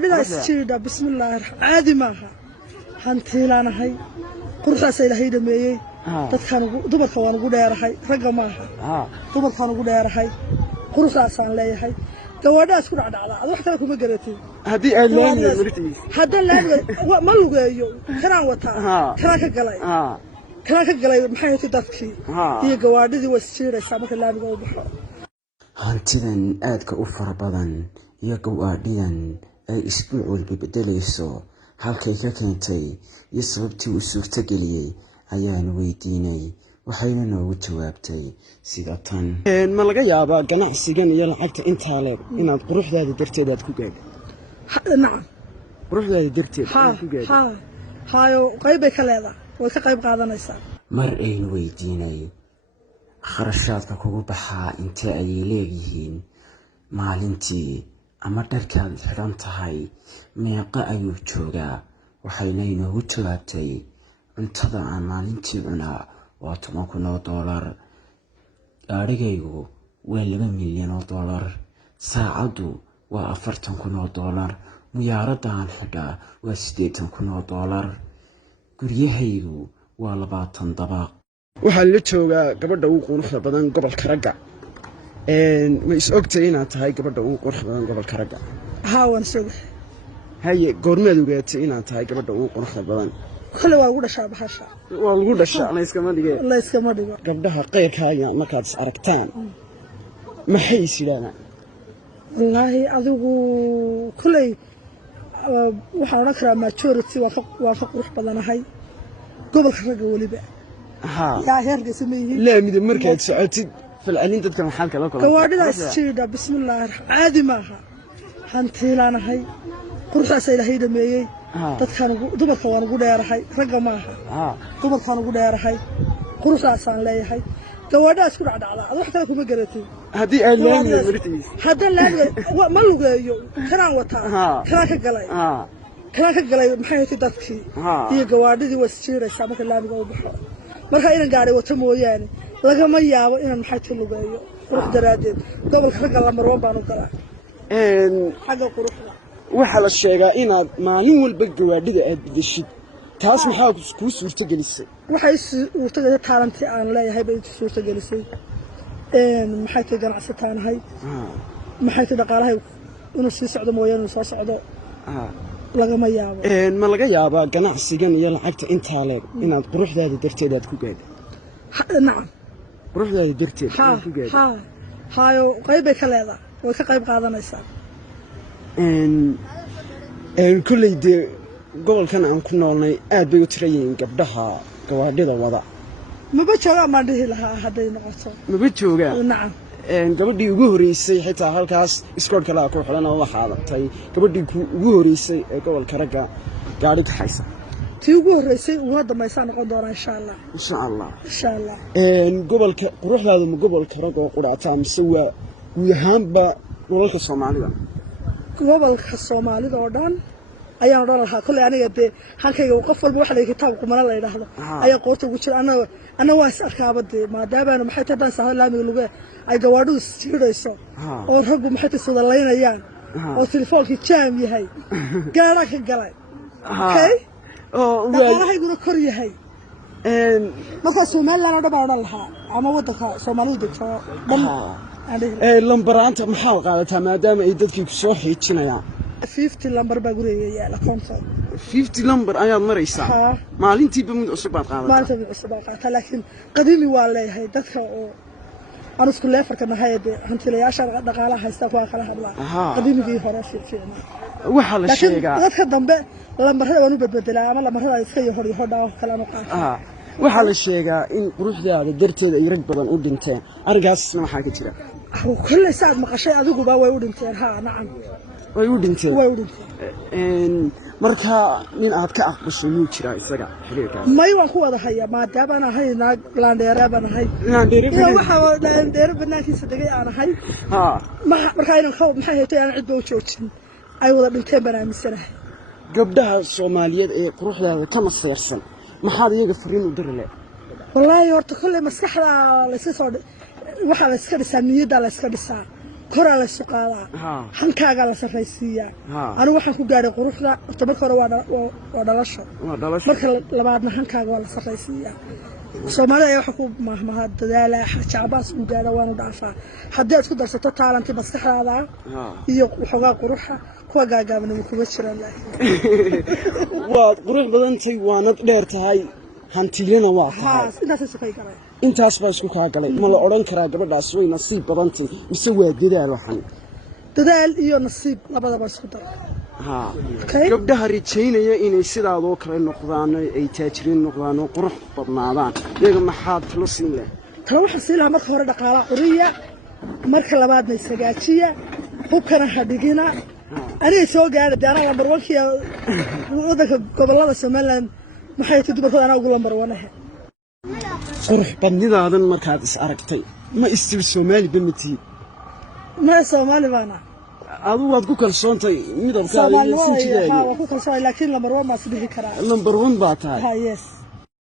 gawaadhidaas jiida bismillaah caadi maaha hantiilaana hay quruxdaas ilaahay dhameeyay dadkan dumarka waan ugu dheerahay ragga maaha dumarkan ugu dheerahay quruxdaasaan leeyahay gawaadhaas ku dhacdhacda ad wax kale kuma garatay haddii ay leeyihiin martiis haddaan laamiga ma lugeeyo kanaan wataa kanaan ka galay maxay tahay dadkii iyo gawaadhidii way jiiraysaa marka laamiga u baxo hantidan aadka u fara badan iyo gawaadhidan ay isbuuc walba bedelayso halkay ka keentay iyo sababtii uu suurtageliyey ayaanu weydiinay waxayna noogu jawaabtay sida tan ma laga yaabaa ganacsigan iyo lacagta intaa leeg inaad quruxdaada darteed aad ku gaadho nacam quruxdaada darteed aad ku gaadho haayo qayb bay ka leedahay way ka qayb qaadanaysaa mar aynu weydiinay kharashaadka kugu baxaa intee ayay leeyihiin maalintii ama dharkaad xidhan tahay meeqa ayuu joogaa waxayna inoogu jawaabtay cuntada aan maalintii cunaa waa $10,000 gaadhigaygu waa $2 milyan saacaddu waa $40,000 muyaaradda aan xidhaa waa $80,000 guryahaygu waa 20 dabaq waxaa la joogaa gabadha ugu quruxda badan gobolka ragga ma is ogtay inaad tahay gabadha ugu quruxda badan gobolka ragga haa waan sugahay haye goormeed ogaatay inaad tahay gabadha ugu quruxda badan kale waa ugu dhashaa bahasha waa ugu dhashaa la iskama dhigo gabdhaha qeyrkaaga markaad is aragtaan maxay is yidhaahdaan wallaahi adigu kuley waxaan odhan karaa majority waa ka qurux badanahay gobolka ragga weliba yaa heerka sameeyay laamida markaad socotid falcelin dadka maxaa kala kala gawaadhidaas jiida bismillaah caadi maaha hantiilaana hay quruxdaas ilaahay dhameeyay dadkan dumarka waan ugu dheerahay ragga maaha dumarkan ugu dheerahay quruxdaasaan leeyahay gawaadhaas ku dhacdhacda ad wax kale kuma garatay haddii ay leeyihiin martiis haddaan laamiga ma lugeeyo kanaan wataa kanaan ka galay maxay tahay dadkii iyo gawaadhidii way jiiraysaa marka laamiga u baxo marka inaan gaari wato mooyaane lagama yaabo inaan maxay tahay lugeeyo qurux daraadeed gobolka ragga la marwan baan u galaa xagga quruxda waxaa la sheegaa inaad maalin walba gawaadhida aad bedeshid taas maxaa kuu suurtagelisay waxay suurtagelisay taalantii aan leeyahay bay suurtagelisay maxay tahay ganacsataanahay maxay tahay dhaqaalahay inuu sii socdo mooyaane inuu soo socdo lagama yaabo ma laga yaabaa ganacsigan iyo lacagta intaa leeg inaad quruxdaada darteed aad ku gaadho nacam quruxdaada darteed aad ku gaadho haayo qayb bay ka leedahay way ka qayb qaadanaysaa kulley dee gobolkan aan ku noolnay aad bay u tirayihiin gabdhaha gawaadhida wada maba joogaa maan dhihi lahaa hadday noqoto maba joogaa nacam gabadhii ugu horeysay xitaa halkaas iskoor kale ku xiran oo waxaa adatay gabadhii ugu horeysay ee gobolka ragga gaadhi ka haysa tii ugu horeysay ugu dambaysaa noqon doonaa insha Allah gobolka quruxdaada ma gobolka ragga oo qudhaataa mise waa guud ahaanba gobolka Soomaalida gobolka Soomaalida oo dhan ayaan odhan lahaa kulli aniga dee halkayga qof walba waxa la kitaab kumana la yiraahdo ayaa qoorta ugu jira ana waa is arkaaba dee maadaama maxay tahay dan sahal laamiga lugu ay gawaadhu jiirayso oo raggu maxay tahay soo dalaynayaan oo telefoonki jaam yahay gaara ka galay okay dhaqaalahaygu kor yahay marka Soomaaliland oo dhan baan odhan lahaa ama wadanka Soomaalidu degto dhan lambaraanta maxaa qaadataa maadaama ay dadkii ku soo xiijinayaan 50 lambar baa guriga yaala konton 50 lambar ayaad maraysaa maalintiiba mid cusub baad qaadataa maalintii mid cusub baad qaadataa laakiin qadiimi waa leeyahay dadka oo aan isku leefarka nahayde hantilayaasha dhaqaalaha haysta kuwa kala hadlaa qadiimigii hore fiicna waxa la sheegaa dadka dambe lambarada waan u badbedelaa ama lambarada iska hor dhaw kala ma qaata waxa la sheegaa in quruxdaada darteed ay rag badan u dhinteen arigaasna waxa ka jira kullu saad maqashay adiguba way u dhinteen nacam way u dhinteen marka nin aad ka aqbasho muu jira isaga xiriirkaas may waan ku wada hayaa maadaama aan ahay naag laandheera baan ahay waxa laandheera banaankiisa degay aan ahay marka inaan ka maxay haytay aan cid baa u joojin ay wada dhinteen banaamisanahay gabdhaha Soomaaliyeed ee quruxdaada ka maseersan maxaad iyaga fariin u diray wallaahi horta kulli maskaxda la iska soo waxa la iska dhisaa niyada la iska dhisaa koraa la isu qaadaa hankaagaa la sarraysiiyaa anigu waxaan ku gaadhay quruxda horta marka hore waa dhalasho marka labaadna hankaaga waa la sarraysiiyaa soomaalida ayaa waxa ku mahmaha dadaala jacbaas u gaadha waanu dhaafaa haddii aad ku darsato taalantii maskaxdaada iyo waxoogaa quruxa kuwa gaagaabanimo kuma jiraan waad qurux badantay waanad dheer tahay hantilina waa tahay intaas isukay galay intaas baa isku kaa galay ma la odhan karaa gabadhaas way nasiib badantay mise waa dadaal waxan dadaal iyo nasiib labadaba isku dar gabdhaha rajaynaya inay sidaadoo kale noqdaan ay taajiriin noqdaan oo qurux badnaadaan iyaga maxaad talo siin leh talo waxaan siin lahaa marka hore dhaqaala curiya marka labaadna isagaajiya hubkana ha dhigina aniga soo gaadha dee anaga lambar wankiya waddanka gobollada somaliland maxay tahay dumarkooda anaa ugu lambar wanahe qurux badnidaadan markaad is aragtay ma istir Soomaaliba ma tihi ma Soomaali baana adu waad ku kalsoontay midabkaaga iyo sinjigeeda waa ku kalsoon laakiin lambar 1 ma sidii karaa lambar 1 baa tahay yes